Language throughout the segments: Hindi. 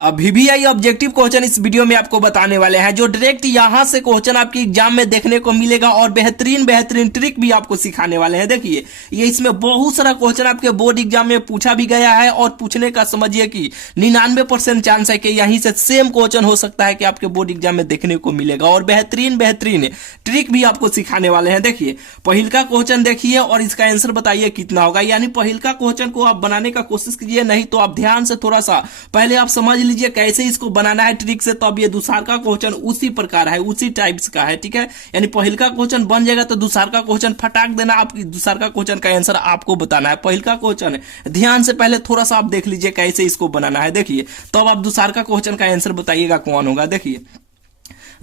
अभी भी आई ऑब्जेक्टिव क्वेश्चन इस वीडियो में आपको बताने वाले हैं जो डायरेक्ट यहां से क्वेश्चन आपके एग्जाम में देखने को मिलेगा और बेहतरीन बेहतरीन ट्रिक भी आपको सिखाने वाले हैं। देखिए ये इसमें बहुत सारा क्वेश्चन आपके बोर्ड एग्जाम में पूछा भी गया है और पूछने का समझिए कि 99% चांस है कि यहीं से सेम क्वेश्चन हो सकता है कि आपके बोर्ड एग्जाम में देखने को मिलेगा और बेहतरीन बेहतरीन ट्रिक भी आपको सिखाने वाले हैं। देखिए पहिल का क्वेश्चन देखिए और इसका आंसर बताइए कितना होगा। यानी पहिल का क्वेश्चन को आप बनाने का कोशिश कीजिए, नहीं तो आप ध्यान से थोड़ा सा पहले आप समझ लीजिए कैसे इसको बनाना है ट्रिक से, तब ये दूसरा का क्वेश्चन उसी प्रकार है, उसी टाइप्स का है। ठीक है, यानी पहिल का क्वेश्चन बन जाएगा तो दूसरा का क्वेश्चन फटाक देना, आप दूसरा का क्वेश्चन का आंसर आपको बताना है। पहिल का क्वेश्चन ध्यान से पहले थोड़ा सा आप देख लीजिए कैसे इसको बनाना है। देखिए तो अब आप दूसरा का क्वेश्चन का आंसर बताइएगा कौन होगा। देखिए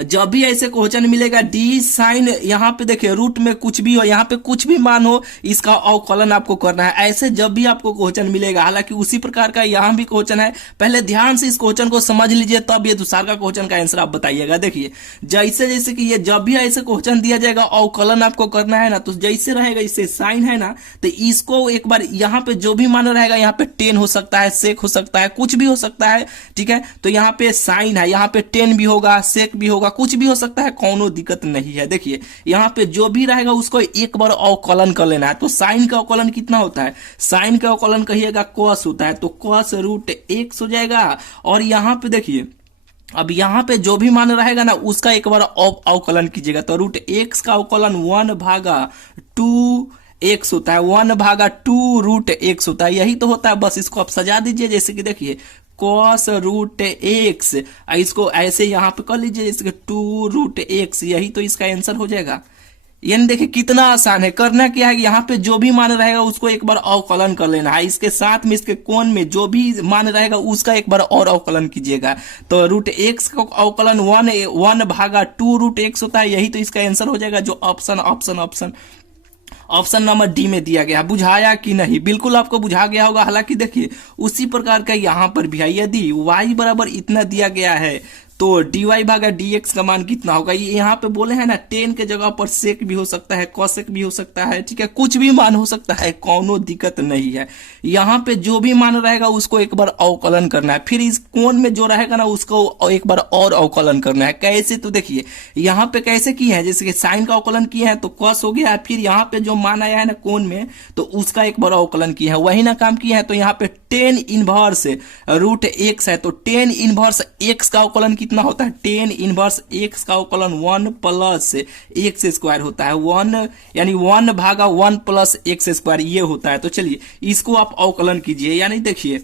जब भी ऐसे क्वेश्चन मिलेगा डी साइन, यहाँ पे देखिए रूट में कुछ भी हो, यहाँ पे कुछ भी मान हो, इसका अवकलन आपको करना है। ऐसे जब भी आपको क्वेश्चन मिलेगा, हालांकि उसी प्रकार का यहाँ भी क्वेश्चन है, पहले ध्यान से इस क्वेश्चन को समझ लीजिए तब ये दूसरा का क्वेश्चन का आंसर आप बताइएगा। देखिए जैसे जैसे कि ये जब भी ऐसे क्वेश्चन दिया जाएगा अवकलन आपको करना है ना, तो जैसे रहेगा इससे साइन है ना, तो इसको एक बार यहाँ पे जो भी मान रहेगा, यहाँ पे 10 हो सकता है, सेक हो सकता है, कुछ भी हो सकता है। ठीक है, तो यहाँ पे साइन है, यहाँ पे 10 भी होगा, सेक भी होगा, कुछ भी हो सकता है, कोनो दिक्कत नहीं है। देखिए यहां पे जो भी रहेगा उसको एक बार अवकलन कर लेना है। तो साइन का अवकलन कितना होता है, साइन का अवकलन कहिएगा कॉस होता है, तो कॉस रूट x हो जाएगा। और यहां पे देखिए अब यहां पे जो भी मान रहेगा ना उसका एक बार अवकलन कीजिएगा, तो रूट x का अवकलन 1/2 x होता है, 1/2 रूट x होता है, यही तो होता है। बस इसको आप सजा दीजिए, जैसे कि देखिए कॉस रूट एक्स, इसको ऐसे यहां पे कर लीजिए जैसे कि 2 रूट एक्स, यही तो इसका आंसर हो जाएगा। यानी देखिए कितना आसान है। करना क्या है, यहाँ पे जो भी मान रहेगा उसको एक बार अवकलन कर लेना है, इसके साथ में इसके कोण में जो भी मान रहेगा उसका एक बार और अवकलन कीजिएगा। तो रूट एक्स का अवकलन 1/2 रूट एक्स होता है, यही तो इसका आंसर हो जाएगा, जो ऑप्शन नंबर डी में दिया गया। बुझाया कि नहीं, बिल्कुल आपको बुझा गया होगा। हालांकि देखिए उसी प्रकार का यहां पर भी है, यदि y बराबर इतना दिया गया है तो dy/dx का मान कितना होगा। ये यहाँ पे बोले हैं ना 10 के जगह पर सेक भी हो सकता है, कॉसेक भी हो सकता है। ठीक है, कुछ भी मान हो सकता है, कोनो दिक्कत नहीं है। यहाँ पे जो भी मान रहेगा उसको एक बार अवकलन करना है, फिर इस कोण में जो रहेगा ना उसको एक बार और अवकलन करना है। कैसे, तो देखिए यहाँ पे कैसे किए हैं, जैसे कि साइन का अवकलन किए हैं तो कॉस हो गया, फिर यहाँ पे जो मान आया है ना कोण में तो उसका एक बार अवकलन किए हैं, वही ना काम किए हैं। तो यहाँ पे 10 इनवर्स रूट x है, तो 10 इनवर्स x का अवकलन कितना होता है, 10 इनवर्स x का अवकलन 1 प्लस x स्क्वायर होता है, 1 यानी 1/1 प्लस x स्क्वायर ये होता है। तो चलिए इसको आप अवकलन कीजिए, यानी देखिए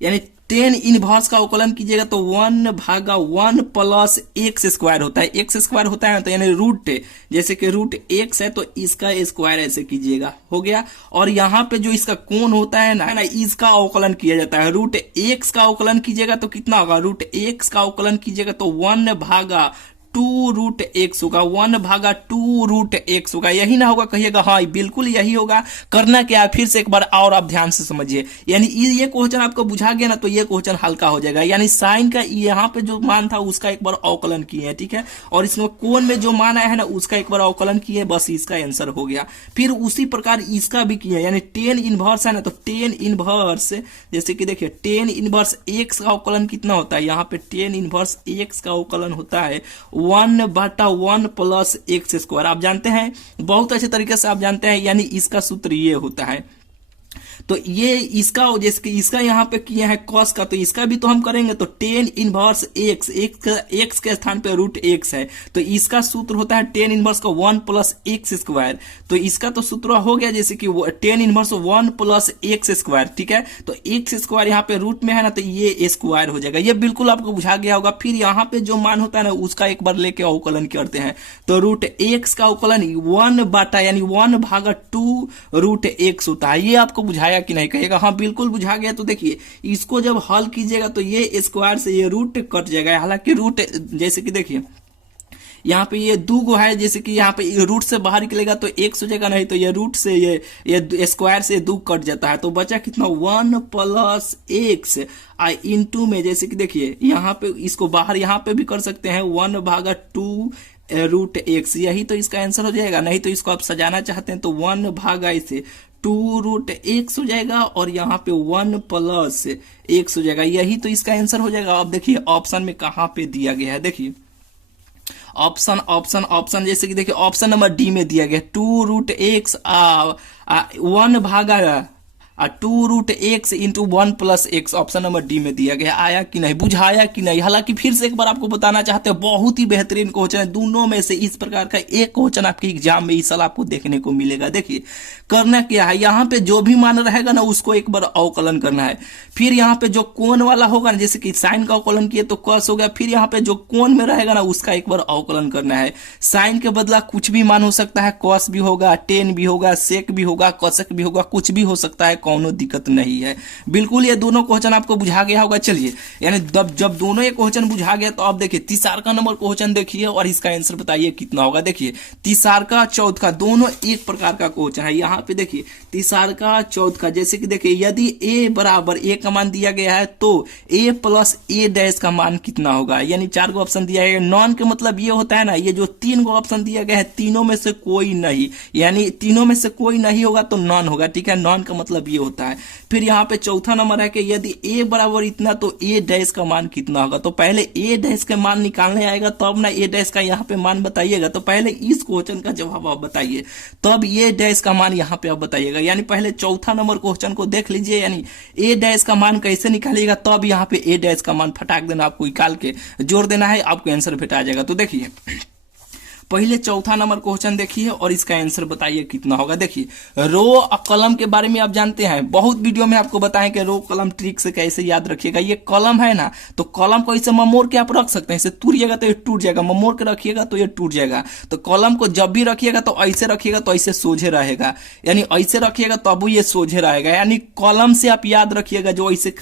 यानी 10 इनवर्स का अवकलन कीजिएगा तो 1/1 प्लस x स्क्वायर होता है, x स्क्वायर होता है तो यानी रूट, जैसे कि रूट x है तो इसका स्क्वायर ऐसे कीजिएगा, हो गया। और यहाँ पे जो इसका कोण होता है ना इसका अवकलन किया जाता है, रूट x का अवकलन कीजिएगा तो कितना होगा, रूट x का अवकलन कीजिएगा तो 1/2 रूट x होगा, 1/2 रूट x होगा, यही ना होगा, कहिएगा हाँ बिल्कुल यही होगा। करना क्या है, फिर से एक बार और आप ध्यान से समझिए। यानी ये क्वेश्चन आपको बुझा गया ना तो ये क्वेश्चन हल्का हो जाएगा। यानी साइन का यहाँ पे जो मान था उसका एक बार अवकलन किए हैं, ठीक है, और इसमें कोण में जो मान आया है ना उसका एक बार अवकलन किए, बस इसका आंसर हो गया। फिर उसी प्रकार इसका भी किए, यानी 10 इनवर्स है ना, तो 10 इनवर्स जैसे कि देखिए 10 इनवर्स x का अवकलन कितना होता है, यहाँ पे 10 इनवर्स x का अवकलन होता है 1/1 प्लस x स्क्वायर। आप जानते हैं, बहुत अच्छे तरीके से आप जानते हैं, यानी इसका सूत्र ये होता है। तो ये इसका जैसे कि इसका यहाँ पे किया है कॉस का, तो इसका भी तो हम करेंगे। तो 10 इनवर्स x के स्थान पे रूट x है, तो इसका सूत्र होता है 10 इनवर्स का 1 प्लस x स्क्वायर। तो इसका तो सूत्र हो गया जैसे कि 10 इनवर्स 1 प्लस x स्क्वायर, ठीक है। तो x स्क्वायर यहाँ पे रूट में है ना, तो ये स्क्वायर हो जाएगा। ये बिल्कुल आपको बुझा गया होगा। फिर यहाँ पे जो मान होता है ना उसका एक बार लेके अवकलन करते हैं, तो रूट x का अवकलन 1/2 रूट x होता है। ये आपको बुझाया कि नहीं, कहेगा हाँ बिल्कुल बुझा गया। तो देखिए इसको जब हल कीजिएगा तो ये स्क्वायर से ये रूट कट जाएगा। हालांकि रूट जैसे कि देखिए यहाँ पे ये 2 गो है, जैसे कि यहाँ पे रूट से बाहर निकलेगा तो x हो जाएगा, नहीं तो ये रूट से ये स्क्वायर से 2 कट जाता है, तो बचा कितना 1 प्लस x इंटू में, जैसे कि देखिए यहाँ पे इसको बाहर यहाँ पे भी कर सकते हैं 1/2 रूट x, यही तो इसका आंसर हो जाएगा। नहीं तो इसको आप सजाना चाहते हैं तो 1/2 2√x हो जाएगा और यहाँ पे 1+x हो जाएगा। यही तो इसका आंसर हो जाएगा। अब देखिए ऑप्शन में कहाँ पे दिया गया है, देखिए ऑप्शन ऑप्शन ऑप्शन, जैसे कि देखिए ऑप्शन नंबर डी में दिया गया 2√x 2√x into 1+x, option number D में दिया गया। आया कि नहीं, बुझाया कि नहीं। हालांकि फिर से एक बार आपको बताना चाहते हैं, बहुत ही बेहतरीन क्वेश्चन है। दोनों में से इस प्रकार का एक क्वेश्चन आपके एग्जाम में इस साल आपको देखने को मिलेगा। देखिए करना क्या है, यहाँ पे जो भी मान रहेगा ना उसको एक बार अवकलन करना है। फिर यहाँ पे जो कोण वाला होगा ना, जैसे कि साइन का अवकलन किए तो कॉस हो गया, फिर यहाँ पे जो कोण में रहेगा ना उसका एक बार अवकलन करना है। साइन के बदला कुछ भी मान हो सकता है, कॉस भी होगा, टेन भी होगा, सेक भी होगा, कोसेक भी होगा, कुछ भी हो सकता है, कोनो दिक्कत नहीं है। बिल्कुल ये दोनों क्वेश्चन आपको बुझा गया होगा। चलिए यानी जब दोनों ये क्वेश्चन बुझा गया तो आप देखिए तीसरा नंबर क्वेश्चन देखिए और इसका आंसर बताइए कितना होगा। देखिए तीसरा चौथा दोनों एक प्रकार का क्वेश्चन है। यहाँ पे देखिए तीसरा चौथा, जैसे कि देखिए यदि a बराबर a का मान दिया गया है तो a प्लस a डैश का मान कितना होगा। यानी 4 गो ऑप्शन दिया गया। नॉन के मतलब ये होता है ना, ये जो 3 गो ऑप्शन दिया गया है तीनों में से कोई नहीं, यानी तीनों में से कोई नहीं होगा तो नॉन होगा। ठीक है, नॉन का मतलब ये होता है। फिर यहाँ पे चौथा नंबर है कि यदि a बराबर इतना तो a डैश का मान कितना होगा। तो पहले a डैश का मान निकालने आएगा तब ना a डैश का यहाँ पे मान बताइएगा। तो पहले इस क्वेश्चन का जवाब आप बताइए, तब a डैश का मान यहाँ पे आप बताइएगा। यानी पहले चौथा नंबर क्वेश्चन को देख लीजिए, यानी a डैश का मान कैसे निकालिएगा, तब यहाँ पे a डैश का मान फटाक देना, आपको निकाल के जोड़ देना है, आपको आंसर भेटा जाएगा। तो देखिए पहले चौथा नंबर क्वेश्चन देखिए और इसका आंसर बताइए कितना होगा। देखिए रो और कलम के बारे में आप जानते हैं, बहुत वीडियो में आपको बताएं कि रो कलम ट्रिक से कैसे याद रखिएगा। ये कलम है ना, तो कलम को इसे ममोड़ के आप रख सकते हैं। इसे तोड़िएगा तो ये टूट जाएगा, ममोड़ के रखिएगा तो ये टूट जाएगा। तो कलम को जब भी रखिएगा तो ऐसे रखिएगा तो ऐसे सोझे रहेगा, यानी ऐसे रखिएगा तब ये सोझे रहेगा। यानी कलम से आप याद रखिएगा जो ऐसे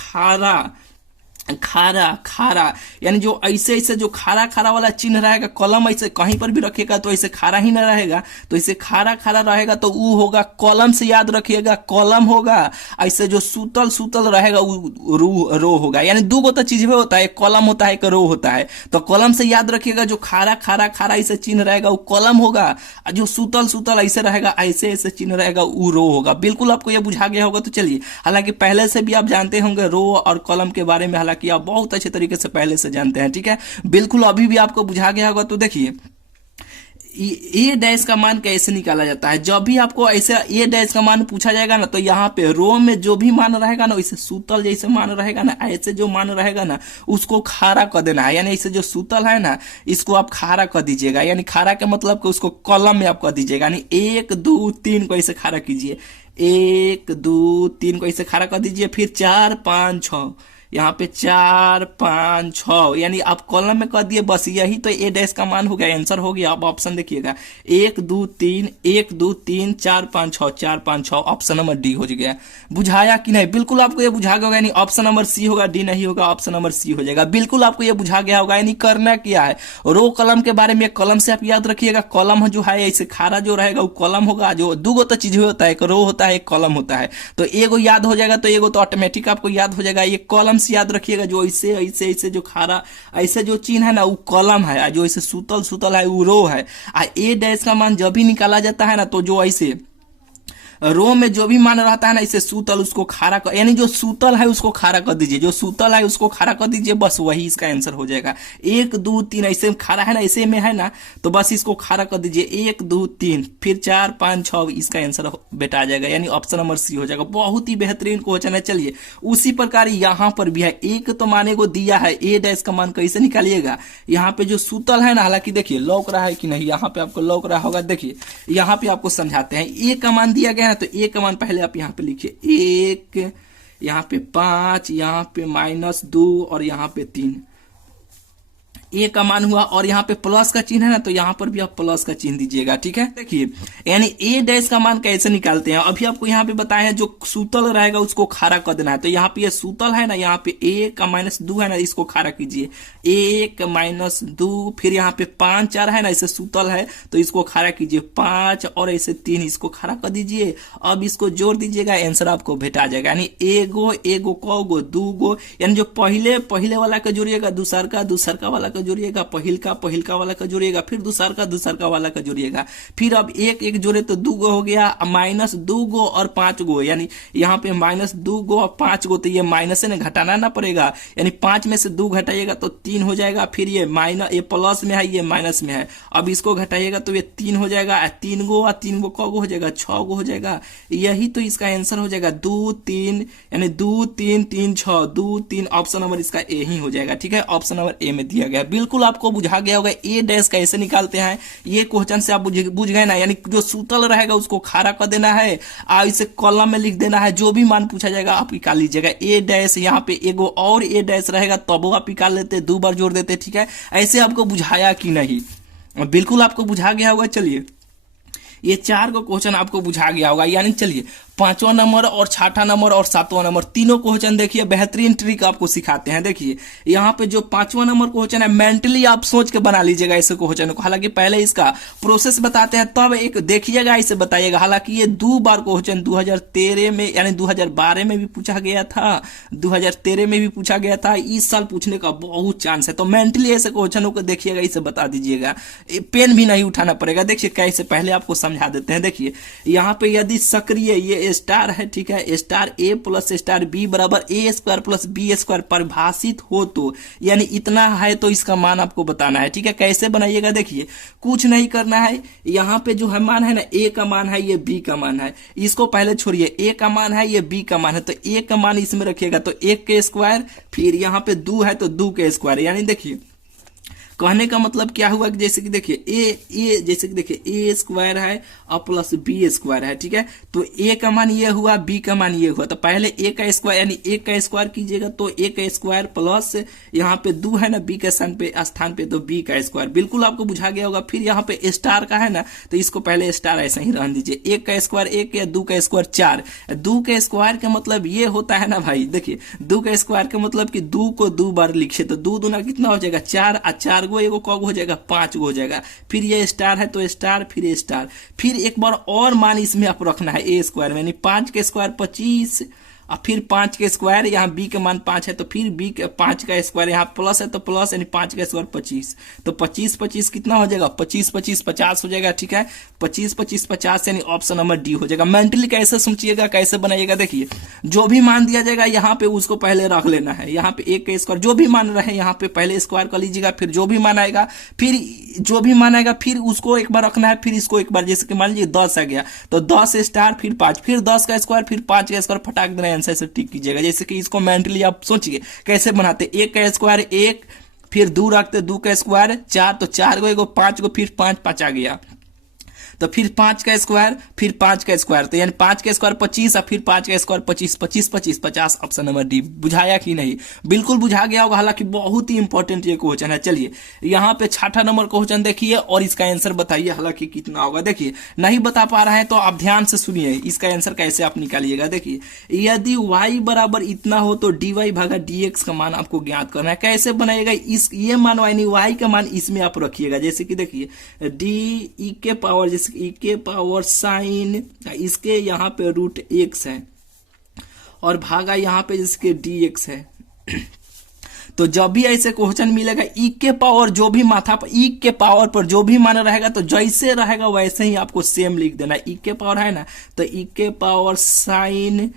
खारा खारा, यानी जो ऐसे ऐसे जो खारा खारा वाला चिन्ह रहेगा, कलम ऐसे कहीं पर भी रखिएगा तो ऐसे खारा ही ना रहेगा, तो ऐसे खारा खारा रहेगा तो वो होगा कलम से याद रखिएगा, कलम होगा। ऐसे जो सूतल सूतल रहेगा वो रो होगा। यानी दो गो तो चीज होता है, एक कलम होता है, एक रो होता है। तो कलम से याद रखिएगा जो खारा खारा खारा ऐसे चिन्ह रहेगा वो कलम होगा, जो सूतल सूतल ऐसे रहेगा ऐसे ऐसे चिन्ह रहेगा वो रो होगा। बिल्कुल आपको ये बुझा गया होगा। तो चलिए, हालांकि पहले से भी आप जानते होंगे रो और कलम के बारे में, हालांकि आप बहुत अच्छे तरीके से पहले से जानते हैं। ठीक है, बिल्कुल अभी भी आपको बुझा गया होगा। तो देखिए ए डैश का मान कैसे निकाला जाता है। जब भी आपको ऐसे ए डैश का मान पूछा जाएगा ना, तो यहाँ पे रो में जो भी मान रहेगा ना, इसे सूतल जैसे मान रहेगा ना, ऐसे जो मान रहेगा ना उसको खारा कर देना है। यानी इसे जो सूतल है ना इसको आप खारा कर दीजिएगा। यानी खारा के मतलब कि उसको कलम में आप कर दीजिएगा। यानी 1 2 3 को ऐसे खारा कीजिए, 1 2 3 को ऐसे खारा कर दीजिए। फिर 4 5 6, यहाँ पे 4 5 6, यानी आप कॉलम में कर दिए, बस यही तो ए डैश का मान हो गया, आंसर हो गया। अब ऑप्शन देखिएगा 1 2 3 1 2 3 4 5 6 4 5 6, ऑप्शन नंबर डी हो गया। बुझाया कि नहीं? बिल्कुल आपको ये बुझा गया होगा। यानी ऑप्शन नंबर सी होगा, डी नहीं होगा, ऑप्शन नंबर सी हो जाएगा। बिल्कुल आपको ये बुझा गया होगा। यानी करना क्या है, रो कलम के बारे में, कलम से आप याद रखिएगा, कलम जो है ऐसे खारा जो रहेगा वो कलम होगा। जो दो गो तो चीज होता है, एक रो होता है एक कलम होता है। तो एगो याद हो जाएगा तो एगो तो ऑटोमेटिक आपको याद हो जाएगा। ये कलम से याद रखिएगा, जो ऐसे ऐसे ऐसे जो खारा ऐसे जो चिन्ह है ना वो कलम है, जो ऐसे सूतल सूतल है वो रो है। ए डैश का मान जब भी निकाला जाता है ना, तो जो ऐसे रो में जो भी मान रहता है ना इसे सूतल, उसको खारा कर, यानी जो सूतल है उसको खारा कर दीजिए, जो सूतल है उसको खारा कर दीजिए, बस वही इसका आंसर हो जाएगा। 1 2 3 ऐसे खारा है ना, ऐसे में है ना, तो बस इसको खारा कर दीजिए, 1 2 3, फिर 4 5 6, इसका आंसर बेटा आ जाएगा। यानी ऑप्शन नंबर सी हो जाएगा। बहुत ही बेहतरीन क्वेश्चन है। चलिए उसी प्रकार यहाँ पर भी है, एक तो माने को दिया है, ए डैश का मान कैसे निकालिएगा। यहाँ पे जो सूतल है ना, हालांकि देखिए लौक रहा है कि नहीं, यहाँ पे आपको लौक रहा होगा। देखिए यहाँ पे आपको समझाते हैं, ए का मान दिया गया है तो ए का मान पहले आप यहाँ पे लिखिए 1, यहाँ पे 5, यहाँ पे -2 और यहाँ पे 3, ए का मान हुआ। और यहाँ पे प्लस का चिन्ह है ना, तो यहाँ पर भी आप प्लस का चिन्ह दीजिएगा। ठीक है, देखिए यानी ए डैश का मान कैसे निकालते हैं। अभी आपको यहाँ पे बताया है, जो सूतल रहेगा उसको खारा कर देना है। तो यहाँ पे ये सूतल है ना, यहाँ पे 1 का -2 है ना, इसको खारा कीजिए, 1 -2, फिर यहाँ पे 5 4 है ना, इसे सूतल है तो इसको खारा कीजिए, 5 और ऐसे 3, इसको खारा कर दीजिए। अब इसको जोड़ दीजिएगा, आंसर आपको भेटा जाएगा। यानी एगो एगो कौगो 2 गो, यानी जो पहले वाला का जोड़िएगा दूसर का वाला का जोड़िएगा, पहिलका वाला का जोड़िएगा, फिर दूसरका वाला का जोड़िएगा, फिर अब एक एक जोड़े तो 2 गो हो गया, माइनस 2 गो और 5 गो, यानी यहाँ पे माइनस 2 गो और 5 गो, तो ये माइनस है ना, घटाना ना पड़ेगा, यानी 5 में से 2 घटाइएगा तो 3 हो जाएगा, फिर ये माइनस, ये प्लस में है, ये माइनस में है, अब इसको घटाइएगा तो ये 3 हो जाएगा, 3 गो और 3 गो कौ गो हो जाएगा, 6 गो हो जाएगा। यही तो इसका आंसर हो जाएगा 2 3, यानी 2 3 3 6, 2 3, ऑप्शन नंबर इसका ए ही हो जाएगा। ठीक है, ऑप्शन नंबर ए में दिया गया। बिल्कुल आपको बुझा गया होगा ए डैश कैसे निकालते हैं, ये क्वेश्चन से आप बुझ गए ना, यानी जो सूतल रहेगा उसको खारा कर देना है और इसे कॉलम में लिख देना है, जो भी मान पूछा जाएगा आप निकाल लीजिएगा। ए डैश यहाँ पे एगो और ए डैश रहेगा तब वो आप निकाल लेते, 2 बार जोड़ देते। ठीक है, ऐसे आपको बुझाया कि नहीं, बिल्कुल आपको बुझा गया होगा। चलिए, ये 4 को क्वेश्चन आपको बुझा गया होगा, यानी चलिए 5वां नंबर और 6ठा नंबर और 7वां नंबर तीनों क्वेश्चन देखिए, बेहतरीन ट्रिक आपको सिखाते हैं। देखिए यहाँ पे जो 5वां नंबर क्वेश्चन है, मेंटली आप सोच के बना लीजिएगा इस क्वेश्चन को, हालांकि पहले इसका प्रोसेस बताते हैं तब एक देखिएगा, इसे बताइएगा। हालांकि ये 2 बार क्वेश्चन 2013 में यानी 2012 में भी पूछा गया था, 2013 में भी पूछा गया था, इस साल पूछने का बहुत चांस है, तो मेंटली ऐसे क्वेश्चनों को देखिएगा, इसे बता दीजिएगा, पेन भी नहीं उठाना पड़ेगा। देखिए कैसे, पहले आपको समझा देते हैं। देखिए यहाँ पे यदि सक्रिय ये स्टार है, ठीक है, स्टार ए प्लस स्टार बी बराबर ए स्क्वायर प्लस बी स्क्वायर परिभाषित हो तो, यानी इतना है तो इसका मान आपको बताना है। ठीक है, कैसे बनाइएगा, देखिए कुछ नहीं करना है, यहाँ पे जो है मान है ना, ए का मान है, ये बी का मान है, इसको पहले छोड़िए, ए का मान है, ये बी का मान है, तो ए का मान इसमें रखिएगा, तो 1 के स्क्वायर, फिर यहाँ पे 2 है तो 2 के स्क्वायर, यानी देखिए कहने का मतलब क्या हुआ कि जैसे कि देखिए ए जैसे कि देखिए ए स्क्वायर है और प्लस बी स्क्वायर है। ठीक है, तो ए का मान ये हुआ, बी का मान ये हुआ, तो पहले ए का स्क्वायर यानी ए का स्क्वायर कीजिएगा, तो ए का स्क्वायर प्लस यहाँ पे 2 है ना बी के स्थान पे तो बी का स्क्वायर। बिल्कुल आपको बुझा गया होगा। फिर यहाँ पे स्टार का है ना, तो इसको पहले स्टार ऐसा ही रहने दीजिए, 1 का स्क्वायर 1 या 2 का स्क्वायर 4, 2 के स्क्वायर का मतलब ये होता है ना भाई, देखिए 2 का स्क्वायर का मतलब कि 2 को 2 बार लिखे, तो 2 दूना कितना हो जाएगा 4, और 4 गो एगो कौ हो जाएगा 5 गो हो जाएगा, फिर ये स्टार है तो स्टार, फिर स्टार, फिर एक बार और मान इसमें आप रखना है ए स्क्वायर में, यानी 5 के स्क्वायर 25, और फिर 5 के स्क्वायर, यहाँ बी का मान 5 है तो फिर बी के 5 का स्क्वायर, यहाँ प्लस है तो प्लस, यानी 5 का स्क्वायर 25, तो 25 25 कितना हो जाएगा 25 25 50 हो जाएगा। ठीक है, 25 25 50, यानी ऑप्शन नंबर डी हो जाएगा। मेंटली कैसे सोचिएगा, कैसे बनाइएगा, देखिए जो भी मान दिया जाएगा यहाँ पे उसको पहले रख लेना है, यहाँ पे 1 का स्क्वायर जो भी मान रहे यहाँ पे पहले स्क्वायर कर लीजिएगा, फिर जो भी मान आएगा, फिर जो भी मान आएगा फिर उसको एक बार रखना है, फिर इसको एक बार, जैसे कि मान लीजिए 10 आ गया तो 10 स्टार फिर 5, फिर 10 का स्क्वायर फिर 5 का स्क्वायर, फटाक देना आंसर से टिक कीजिएगा। जैसे कि इसको मेंटली आप सोचिए कैसे बनाते, 1 का स्क्वायर 1, फिर 2 रखते, 2 का स्क्वायर 4, तो 4 गो एगो 5 गो, फिर 5 5 आ गया, तो फिर 5 का स्क्वायर, फिर 5 का स्क्वायर, तो यानी 5 का स्क्वायर 25 और फिर 5 का स्क्वायर 25 25 25 50, ऑप्शन नंबर डी। बुझाया कि नहीं, बिल्कुल बुझा गया होगा, हालांकि बहुत ही इंपॉर्टेंट ये क्वेश्चन है। चलिए यहाँ पे 6ठा नंबर क्वेश्चन देखिए और इसका आंसर बताइए, हालांकि कितना होगा। देखिए नहीं बता पा रहे हैं तो आप ध्यान से सुनिए, इसका आंसर कैसे आप निकालिएगा। देखिए यदि y बराबर इतना हो तो dy भागा dx का मान आपको ज्ञात करना है। कैसे बनाइएगा, इस ये मान यानी y का मान इसमें आप रखिएगा, जैसे कि देखिए डी ई के पावर, जैसे ई के पावर साइन, इसके यहाँ पे रूट x है और भागा यहाँ पे जिसके dx है। तो जब भी ऐसे क्वेश्चन मिलेगा ई के पावर जो भी माथा पर ई के पावर पर जो भी मान रहेगा तो जैसे रहेगा वैसे ही आपको सेम लिख देना। ई के पावर है ना, तो ई के पावर साइन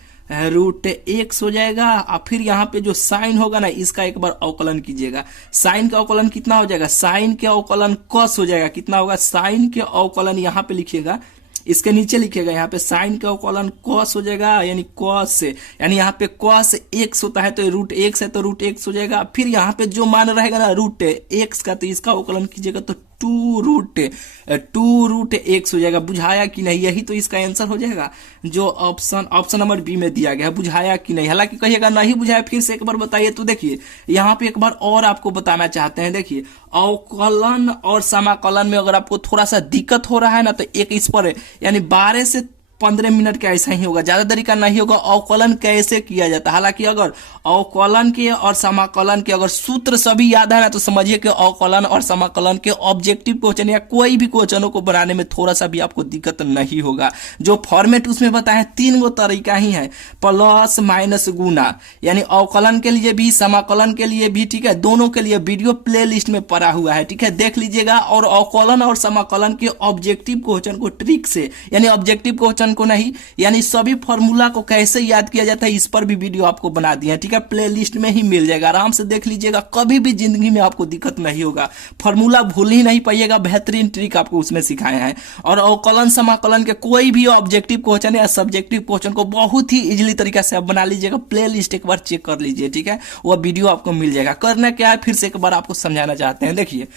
रूट x हो जाएगा, और फिर यहाँ पे जो साइन होगा ना इसका एक बार अवकलन कीजिएगा। साइन का अवकलन कितना हो जाएगा, साइन के अवकलन कॉस हो जाएगा, कितना होगा साइन के अवकलन, यहाँ पे लिखिएगा, इसके नीचे लिखिएगा, यहाँ पे साइन का अवकलन कॉस हो जाएगा, यानी कॉस से, यानी यहाँ पे कॉस x होता है तो रूट x है तो रूट x हो जाएगा। फिर यहाँ पे जो मान रहेगा ना रूट x का, तो इसका अवकलन कीजिएगा तो 2 रूट x हो जाएगा। बुझाया कि नहीं, यही तो इसका आंसर हो जाएगा जो ऑप्शन नंबर बी में दिया गया है। बुझाया कि नहीं, हालांकि कहिएगा नहीं बुझाया फिर से एक बार बताइए। तो देखिए यहाँ पे एक बार और आपको बताना चाहते हैं, देखिए अवकलन और समाकलन में अगर आपको थोड़ा सा दिक्कत हो रहा है ना तो एक इस पर यानी 12 से 15 मिनट का ऐसा ही होगा, ज्यादा तरीका नहीं होगा। अवकलन कैसे किया जाता है, हालांकि अगर अवकलन के और समाकलन के अगर सूत्र सभी याद है ना, तो समझिए कि अवकलन और समाकलन के ऑब्जेक्टिव क्वेश्चन या कोई भी क्वेश्चनों को बनाने में थोड़ा सा भी आपको दिक्कत नहीं होगा। जो फॉर्मेट उसमें बताए 3 गो तरीका ही है, प्लस माइनस गुना, यानी अवकलन के लिए भी समाकलन के लिए भी, ठीक है, दोनों के लिए वीडियो प्ले लिस्ट में पड़ा हुआ है, ठीक है, देख लीजिएगा। और अवकलन और समाकलन के ऑब्जेक्टिव क्वेश्चन को ट्रिक से, यानी ऑब्जेक्टिव क्वेश्चन को नहीं, यानी सभी फॉर्मूला को कैसे याद किया जाता है, इस पर भी वीडियो आपको बना दिया है, ठीक है, प्ले लिस्ट में ही मिल जाएगा, आराम से देख लीजिएगा। कभी भी जिंदगी में आपको दिक्कत नहीं होगा, फॉर्मूला भूल ही नहीं पाइएगा, बेहतरीन ट्रिक आपको उसमें सिखाया है। और अवकलन समाकलन के कोई भी ऑब्जेक्टिव क्वेश्चन या सब्जेक्टिव क्वेश्चन को बहुत ही इजीली तरीके से आप बना लीजिएगा। प्ले लिस्ट एक बार चेक कर लीजिए, ठीक है, वह वीडियो आपको मिल जाएगा। करना क्या है, फिर से एक बार आपको समझाना चाहते हैं। देखिए,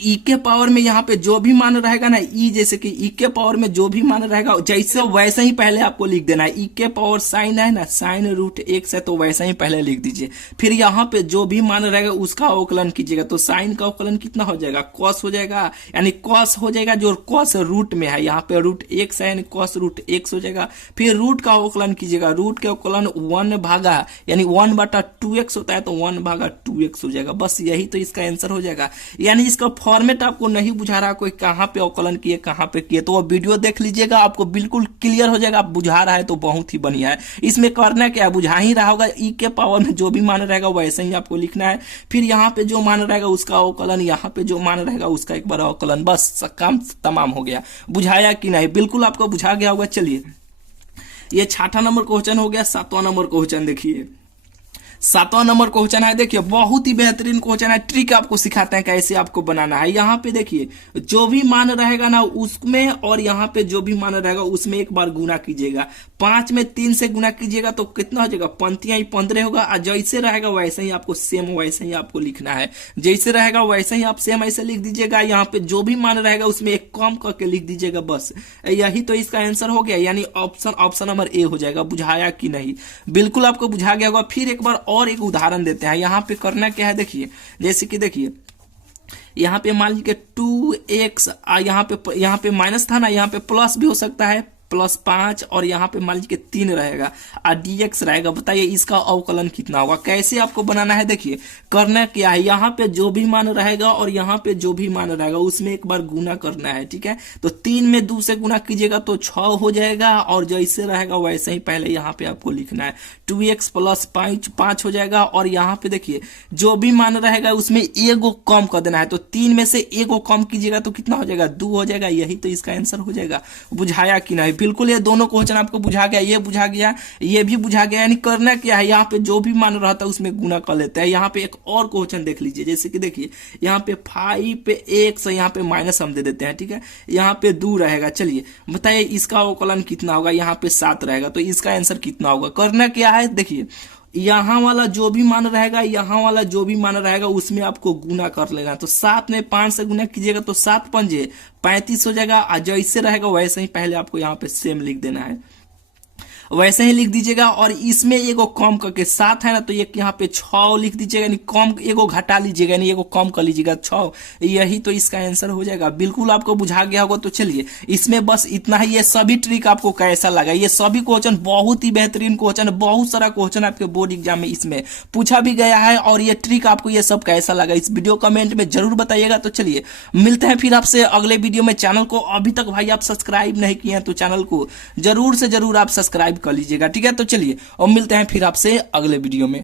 ई के पावर में यहाँ पे जो भी मान रहेगा ना, ई जैसे कि ई के पावर में जो भी मान रहेगा जैसे वैसे ही पहले आपको लिख देना है। ई के पावर साइन है ना, साइन रूट x है, तो वैसा ही पहले लिख दीजिए। फिर यहाँ पे जो भी मान रहेगा उसका अवकलन कीजिएगा, तो साइन का अवकलन कितना हो जाएगा, कॉस हो जाएगा, यानी कॉस हो जाएगा जो कॉस रूट में है, यहाँ पे रूट x है यानी कॉस रूट x हो जाएगा। फिर रूट का अवकलन कीजिएगा, रूट के अवकलन 1 भागा, यानी 1/2x होता है, तो 1/2x हो जाएगा। बस यही तो इसका आंसर हो जाएगा। यानी इसका फॉर्मेट आपको नहीं बुझा रहा कोई कहां पे अवकलन किए कहां पे किए, तो वो वीडियो देख लीजिएगा, आपको बिल्कुल क्लियर हो जाएगा। आप बुझा रहा है तो बहुत ही बढ़िया है। इसमें करना क्या है, बुझा ही रहा होगा, ई के पावर में जो भी मान रहेगा वैसे ही आपको लिखना है। फिर यहाँ पे जो मान रहेगा उसका अवकलन, यहाँ पे जो मान रहेगा उसका एक बार अवकलन, बस काम तमाम हो गया। बुझाया कि नहीं, बिल्कुल आपको बुझा गया होगा। चलिए, ये 6वां नंबर क्वेश्चन हो गया। 7वां नंबर क्वेश्चन देखिए, 7वां नंबर क्वेश्चन है, देखिए बहुत ही बेहतरीन क्वेश्चन है। ट्रिक आपको सिखाते हैं कैसे आपको बनाना है। यहाँ पे देखिए, जो भी मान रहेगा ना उसमें और यहाँ पे जो भी मान रहेगा उसमें एक बार गुना कीजिएगा। 5 में 3 से गुना कीजिएगा तो कितना हो जाएगा, पंक्तियां ही 15 होगा। और जैसे रहेगा वैसे ही आपको सेम वैसे ही आपको लिखना है, जैसे रहेगा वैसे ही आप सेम ऐसे लिख दीजिएगा। यहाँ पे जो भी मान रहेगा उसमें एक कम करके लिख दीजिएगा, बस यही तो इसका आंसर हो गया। यानी ऑप्शन नंबर ए हो जाएगा। बुझाया कि नहीं, बिल्कुल आपको बुझा गया होगा। फिर एक बार और एक उदाहरण देते हैं। यहाँ पे करना क्या है, देखिए, जैसे कि देखिए यहाँ पे मान लीजिए 2x, यहाँ पे माइनस था ना, यहाँ पे प्लस भी हो सकता है, +5, और यहाँ पे मान लीजिए 3 रहेगा और dx रहेगा। बताइए इसका अवकलन कितना होगा, कैसे आपको बनाना है। देखिए, करना क्या है, यहाँ पे जो भी मान रहेगा और यहाँ पे जो भी मान रहेगा उसमें एक बार गुना करना है, ठीक है। तो 3 में 2 से गुना कीजिएगा तो 6 हो जाएगा, और जैसे रहेगा वैसे ही पहले यहाँ पे आपको लिखना है। 2x + 5 हो जाएगा। और यहाँ पे देखिए, जो भी मान रहेगा उसमें एगो कम कर देना है, तो 3 में से एगो कम कीजिएगा तो कितना हो जाएगा, 2 हो जाएगा। यही तो इसका आंसर हो जाएगा। बुझाया कि नहीं, बिल्कुल ये दोनों क्वेश्चन आपको बुझा गया, ये बुझा गया, ये भी बुझा गया। यानी करना क्या है, यहाँ पे जो भी मान रहता है उसमें गुना कर लेते हैं। यहाँ पे एक और क्वेश्चन देख लीजिए, जैसे कि देखिए यहाँ पे 5 पे 1 से यहाँ पे माइनस हम दे देते हैं, ठीक है। यहाँ पे 2 रहेगा। चलिए बताइए इसका अवकलन कितना होगा, यहाँ पे 7 रहेगा, तो इसका आंसर कितना होगा। करना क्या है, देखिए यहाँ वाला जो भी मान रहेगा, यहाँ वाला जो भी मान रहेगा उसमें आपको गुना कर लेना। तो 7 में 5 से गुना कीजिएगा तो 7 पंजे 35 हो जाएगा। और जैसे रहेगा वैसे ही पहले आपको यहाँ पे सेम लिख देना है, वैसे ही लिख दीजिएगा। और इसमें एगो कम करके 7 है ना, तो एक यहाँ पे 6 लिख दीजिएगा, यानी कम एगो घटा लीजिएगा, यानी एगो कम कर लीजिएगा 6। यही तो इसका आंसर हो जाएगा। बिल्कुल आपको बुझा गया होगा। तो चलिए इसमें बस इतना ही। ये सभी ट्रिक आपको कैसा लगा, ये सभी क्वेश्चन बहुत ही बेहतरीन क्वेश्चन, बहुत सारा क्वेश्चन आपके बोर्ड एग्जाम में इसमें पूछा भी गया है। और ये ट्रिक आपको ये सब कैसा लगा, इस वीडियो कमेंट में जरूर बताइएगा। तो चलिए मिलते हैं फिर आपसे अगले वीडियो में। चैनल को अभी तक भाई आप सब्सक्राइब नहीं किए हैं तो चैनल को जरूर से जरूर आप सब्सक्राइब कर लीजिएगा, ठीक है। तो चलिए और मिलते हैं फिर आपसे अगले वीडियो में।